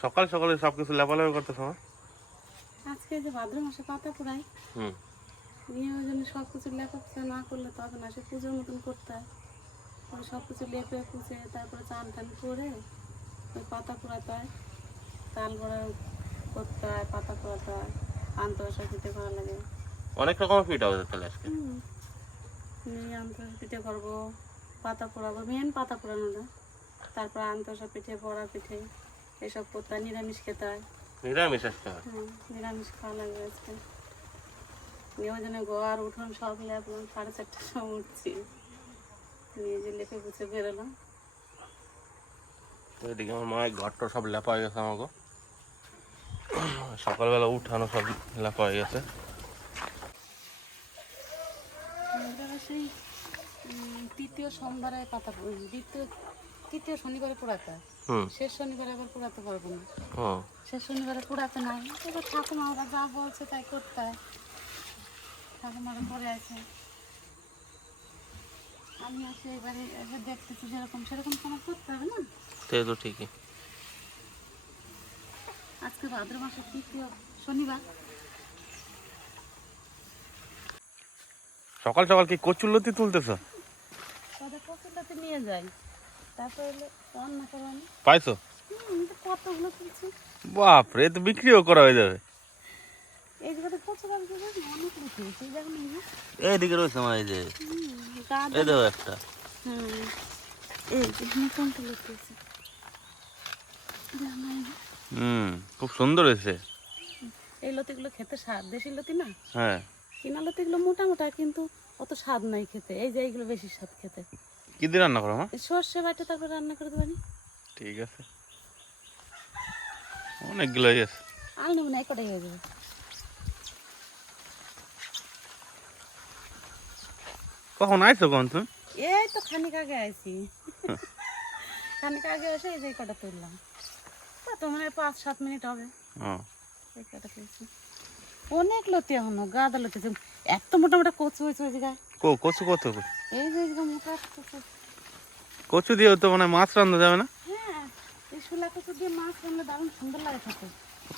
সকাল সকালে সব কিছু লেপালেপি করতে সময় আজকে যে ভাদ্র মাসে পাতা পুরাই হুম। নিয়ে ওই জন্য সব কিছু না করলে তো হবে না সে পুজোর মতন করতে হয়। ওই সব কিছু লেপে পুষে তারপরে চান টান করে ওই পাতা পোড়াতে হয়। তাল বড়া করতে হয় পাতা পোড়াতে হয় আন্তর্জাতিক পিঠে করা লাগে। অনেক রকমের পিঠা হবে তাহলে আজকে? নিয়ে আন্তর্জাতিক পিঠে করব পাতা পোড়াবো মেন পাতা পোড়ানোটা তারপর আন্তর্জাতিক পিঠে বড়া পিঠে। এসব করতে হয় নিরামিষ খেতে হয়। নিরামিষ হবে। হ্যাঁ? নিরামিষ খাওয়া লাগবে আজকে। নিয়ে ওই জন্য গোয়ার উঠোন সব লেপলাম সাড়ে চারটার সময় উঠছি। নিয়ে যে লেপে গুছে বেরোলাম। এদিকে আমার মায়ের ঘরটা সব লেপা হয়ে গেছে আমাকে সকালবেলা উঠানো সব লেপা হয়ে গেছে। সেই তৃতীয় সোমবারে পাতা দ্বিতীয় তৃতীয় শনিবারে পোড়াতে শেষ শনিবারে আবার পোড়াতে পারব না। শেষ শনিবারে পোড়াতে নাই এবার ঠাকুমা ওরা যা বলছে তাই করতে। হয় ঠাকুমারা পরে আছে। আমি আসে এবারে এসে দেখতেছি যেরকম সেরকম তো আমার করতে হবে না? সে তো ঠিকই। আজকে ভাদ্র মাসের তৃতীয় শনিবার। সকাল সকাল কি কচুর কচুল্লতি তুলতেছ? কচুলাতে নিয়ে যাই। পাইছো? বাপরে তো বিক্রিও করা হয়ে যাবে। এইদিকে রয়েছে আমার এই যে। এই দেখো একটা। হুম খুব সুন্দর হয়েছে। এই লতিগুলো খেতে স্বাদ দেশি লতি না? হ্যাঁ। কিনা লতিগুলো মোটা মোটা কিন্তু অত স্বাদ নাই খেতে। এই যে এইগুলো বেশি স্বাদ খেতে। কি দিয়ে রান্না করো মা? সর্ষে বাটে তারপর রান্না করে দেবানি ঠিক আছে। নেব না কটাই হয়ে যাবে। কখন আইছো কখন তুমি? এই তো খানিক আগে আইছি। খানিক আগে এসে এই যে কটা তুললাম। তা তো মানে পাঁচ সাত মিনিট হবে। এই কটা তুলছি। অনেক লতি এখনও গাদা লতি। এত মোটা মোটা কচু হয়েছে কো কচু কত? কচু। কচু দিয়ে তো মানে মাছ রান্না যাবে না? হ্যাঁ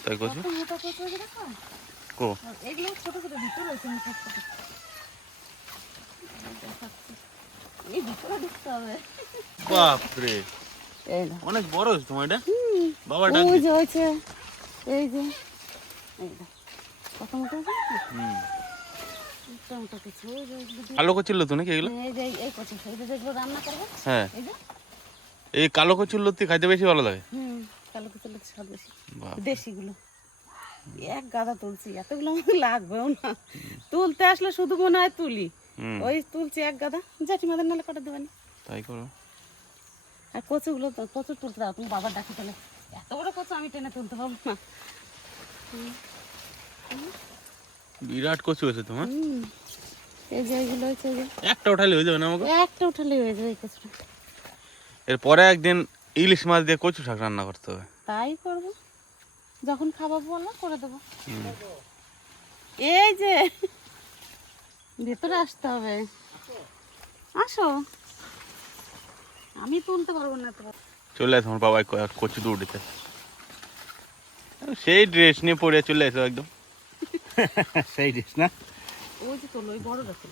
তাই কচু? কো? ছোট ছোট ভিতরে রয়েছে বাপরে। অনেক বড় হয়েছে তোমার এটা? বাবা ডাক ওই যে হয়েছে। এই যে কত মোটা হুম। কিছু কালো কচুর লতি নাকি এগুলো? এই যে এই কচু এই যে যেগুলো রান্না করব হ্যাঁ। এই যে। এই কালো কচুর লতি খাইতে বেশি ভালো লাগে? হুম কালো কচু লোক স্বাদ বেশি। দেশিগুলো। এক গাদা তুলছি এতগুলো আমার লাগবেও না। তুলতে আসলে শুধু মনে হয় তুলি। ওই তুলছি এক গাদা জেঠিমাদের নালে কটা দেবেন। তাই করো। আর কচুগুলো প্রচুর তুলতে দাও তুমি বাবার ডাকে তাহলে। এত বড় কচু আমি টেনে তুলতে পারব না। বিরাট কচু হয়েছে তোমার? এই যে হচ্ছে একটা উঠালে হয়ে যাবে না আমাকে? একটা উঠালে হয়ে যাবে কচুটা। এরপরে একদিন ইলিশ মাছ দিয়ে কচু শাক রান্না করতে হবে। তাই করব। যখন খাবার বলব করে দেবো। এই যে ভেতরে আসতে হবে। আসো। আমি তুলতে পারব না তো। চলে আসো আমার বাবাই কচু দৌড় দিতে। সেই ড্রেস নিয়ে পরে চলে এসো একদম। সেই ড্রেস না? ওই যে তোলো ওই বড় রাখতে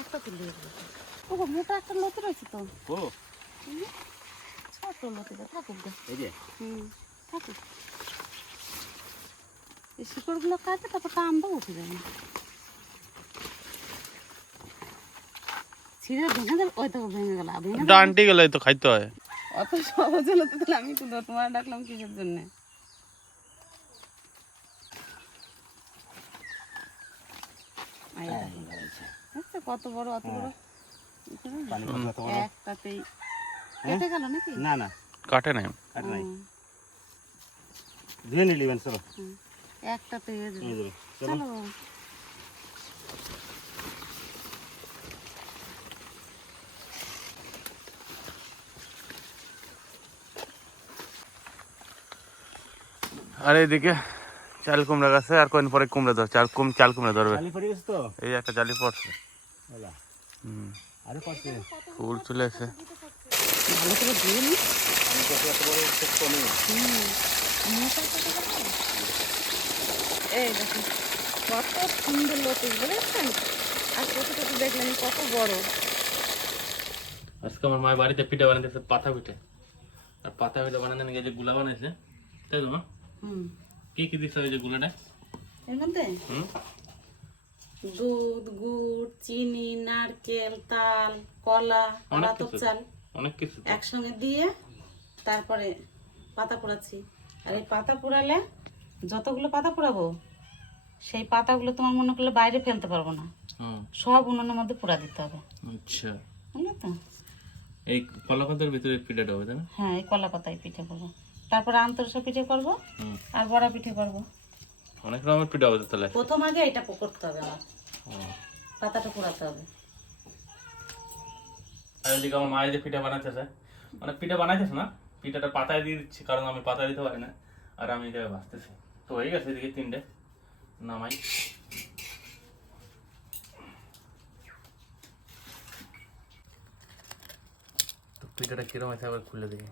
একটা তুলে ও মোটা একটা লতি রয়েছে তো? ও। ছোট লতিটা থাকুক গো। এই যে। হুম থাকুক। এই শিকড়গুলো কাটে তারপর টানটা উঠে যাবে ছিঁড়ে ভেঙে দেবে ওই তো ভেঙে গেল। ডান্টি গেলে তো খাইতে হয়। অত সহজ হলো তো তাহলে আমি তুলো তোমার ডাকলাম কিসের জন্য? আচ্ছা কত বড় অত বড়। একটাতেই। কেটে গেল নাকি? না না। কাটে নাই। কাট নাই। হুম, ধুয়ে নিলিবেন চলো। একটাতে যাবে। নিয়ে যাবে চলো। চলো। আর এইদিকে চাল কুমড়া গাছে আর কদিন পরে কুমড়া ধর চাল কুম চাল কুমড়া ধরবে। খালি পড়ে গেছে তো? এই একটা জালি পড়ছে। ফুল চলে এসে ভালো করে ধুয়ে নি আমি কত কত দেখো? এই দেখো কত সুন্দর লতিস বুঝেছেন? আর কত কত দেখলেন কত বড়। আজকে আমার মায়ের বাড়িতে পিঠে বানাইতেছে পাতা পিঠে। আর পাতা পিঠে বানাতে নাকি এই যে গুলা বানাইছে তাই তো মা? হুম। কি কি যে গুলাটা এর মধ্যে? হুম? দুধ গুড় চিনি নারকেল তাল কলা আতপ চাল অনেক কিছু একসঙ্গে দিয়ে তারপরে পাতা পোড়াচ্ছি। আর এই পাতা পোড়ালে যতগুলো পাতা পোড়াবো সেই পাতাগুলো তোমার মনে করলে বাইরে ফেলতে পারব না। সব উনুনের মধ্যে পোড়া দিতে হবে। আচ্ছা। বুঝলে তো? এই কলা পাতার ভিতরে পিঠাটা হবে তাই না? হ্যাঁ এই কলা পাতায় পিঠে করব তারপরে আন্তরসা পিঠে করব আর বড়া পিঠে করব। অনেক রকমের পিঠা হবে তাহলে? প্রথম আগে এটা করতে হবে আমার। পাতাটা পোড়াতে হবে। আর এদিকে আমার মায়ের যে পিঠা বানাইতেছে মানে পিঠা বানাইতেছে না পিঠাটা পাতায় দিয়ে দিচ্ছি কারণ আমি পাতায় দিতে পারি না আর আমি এটা ভাজতেছি। তো হয়ে গেছে এদিকে তিনটে নামাই। তো পিঠাটা কিরম আছে আবার খুলে দেখি।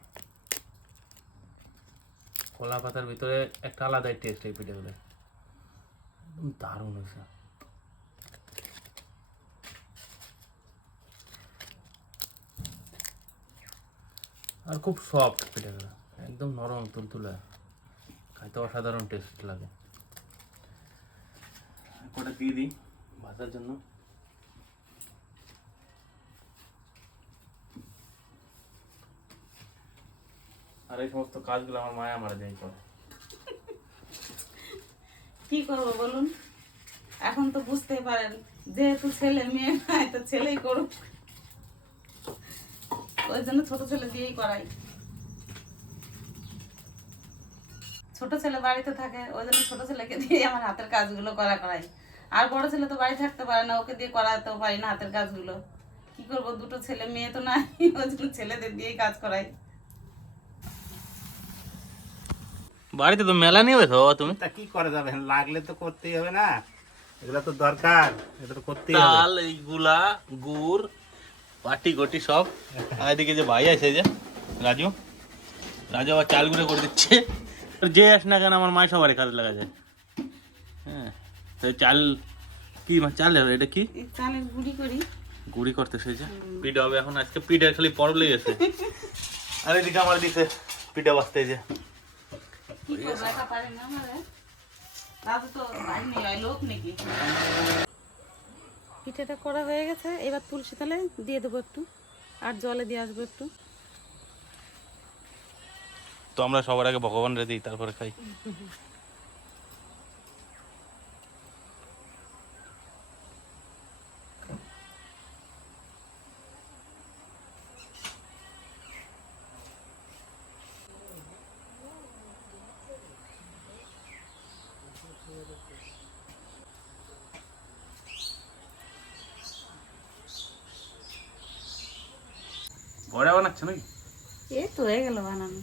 কলা পাতার ভিতরে একটা আলাদাই টেস্ট এই পিঠাগুলো। দারুণ হয়েছে। আর খুব সফট পিঠাগুলো, একদম নরম, তুলতুলা। খাইতে অসাধারণ টেস্ট লাগে। কটা দিয়ে দিই? ভাজার জন্য? আর এই সমস্ত কাজগুলো আমার মায়া আমার দেয় করে। কি করব বলুন? এখন তো বুঝতেই পারেন, যেহেতু ছেলে, মেয়ে নাই, তো ছেলেই করুক। ওই জন্য ছোট ছেলে দিয়েই করাই। ছোট ছেলে বাড়িতে থাকে, ওই জন্য ছোট ছেলেকে দিয়ে আমার হাতের কাজগুলো করা করাই। আর বড় ছেলে তো বাড়ি থাকতে পারে না, ওকে দিয়ে করাতেও পারি না হাতের কাজগুলো। কি করব? দুটো ছেলে, মেয়ে তো নাই, ওই জন্য ছেলেদের দিয়েই কাজ করাই। বাড়িতে তো মেলা নিয়ে তো তুমি। তা কি করা যাবে? লাগলে তো করতেই হবে না। এগুলো তো দরকার এটা তো করতেই হবে। তাল এইগুলা গুড় পাটি গটি সব। আর এদিকে যে ভাই আছে যে রাজু। রাজু আবার চাল গুঁড়ো করে দিচ্ছে। আর যে আস না কেন আমার মায়ের সবারই কাজে লাগা যায়। হ্যাঁ তো চাল কি মা চাল এটা কি? চালের গুঁড়ি করি। গুড়ি করতে যে পিঠা হবে এখন আজকে পিঠা খালি পরব লেগেছে আর এদিকে আমার দিছে। পিঠা বাঁচতে যে। কি করব একা পারি না আমারে দাদু তো ভাই নেই লোক নাকি পিঠাটা করা হয়ে গেছে। এবার তুলসী তালে দিয়ে দেবো একটু আর জলে দিয়ে আসব একটু। তো আমরা সবার আগে ভগবান রে দিই তারপরে খাই। বড়া বানাচ্ছে নাকি? এই তো হয়ে গেল বানানো।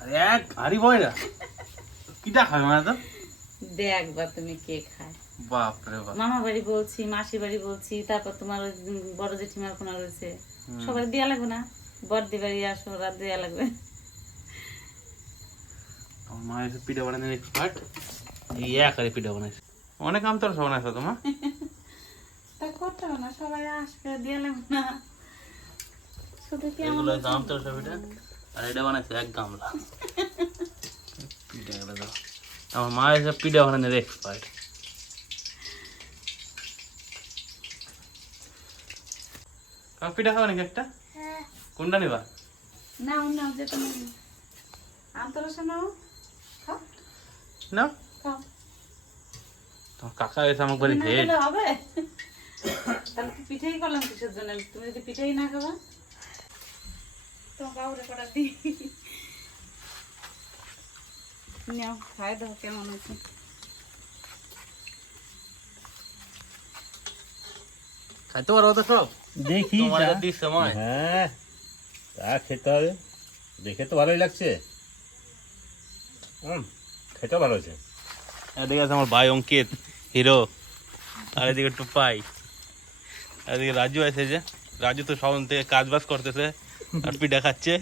আরে এক বয়রা কিটা খাবে মানে তো? দেখবা তুমি কে খায়। বাপ রে বাপ। মামা বাড়ি বলছি মাসি বাড়ি বলছি তারপর তোমার বড় জেঠিমার কোনা রয়েছে। সবাই দেওয়া লাগবে না। বড়দি বাড়ি আসো রাত দেওয়া লাগবে। আমার মা এসে পিঠা বানাতে এক্সপার্ট এই এক হাড়ি পিঠা বানাইছে। অনেক আম তোর সব বানাইছো তোমার করতে হবে না সবাই আসবে না। শুধু কি এগুলো সব পিঠা আর এটা বানাইছে এক গামলা। পিঠা গেলে। দাও আমার মা এসে পিঠা বানানোর এক্সপার্ট পিঠা খাবে নাকি একটা? কোনটা নিবা? নাও নাও যেতে নাও। আন্তরসা নাও। খাও। না খাও। তোমার কাকা এসে আমাকে না ভেট হবে। তাহলে কি পিঠেই করলাম কিসের জন্য? তুমি যদি পিঠেই না খাবা? তোমার বাবুরে কটা দিই। নাও খাই দাও কেমন খাইতে তো সব দেখি সময়। হ্যাঁ তা খেতে হবে। দেখে তো ভালোই লাগছে। হুম খেতেও ভালো এদিকে আছে আমার ভাই অঙ্কিত হিরো। আর এদিকে টুপাই। এদিকে রাজু আছে যে রাজু তো সব থেকে কাজ বাজ করতেছে আর পিঠা খাচ্ছে।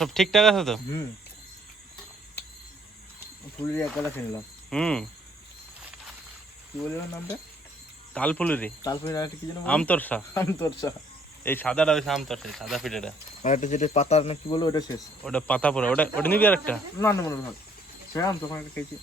সব ঠিকঠাক আছে তো? হুম। ফুলের এক খেয়ে নিলাম হুম। কি বলি নামটা? তালপুলুরি তারপরে আর একটা কি যেন আমতরসা। আমতরসা। এই সাদাটা হচ্ছে আমতরসা সাদা পিঠেটা। আর একটা যেটা পাতার না কি বলব ওটা শেষ। ওটা পাতা পড়া ওটা ওটা নিবি আর একটা না না মনে হয় সেরাম তখন একটা খেয়েছি।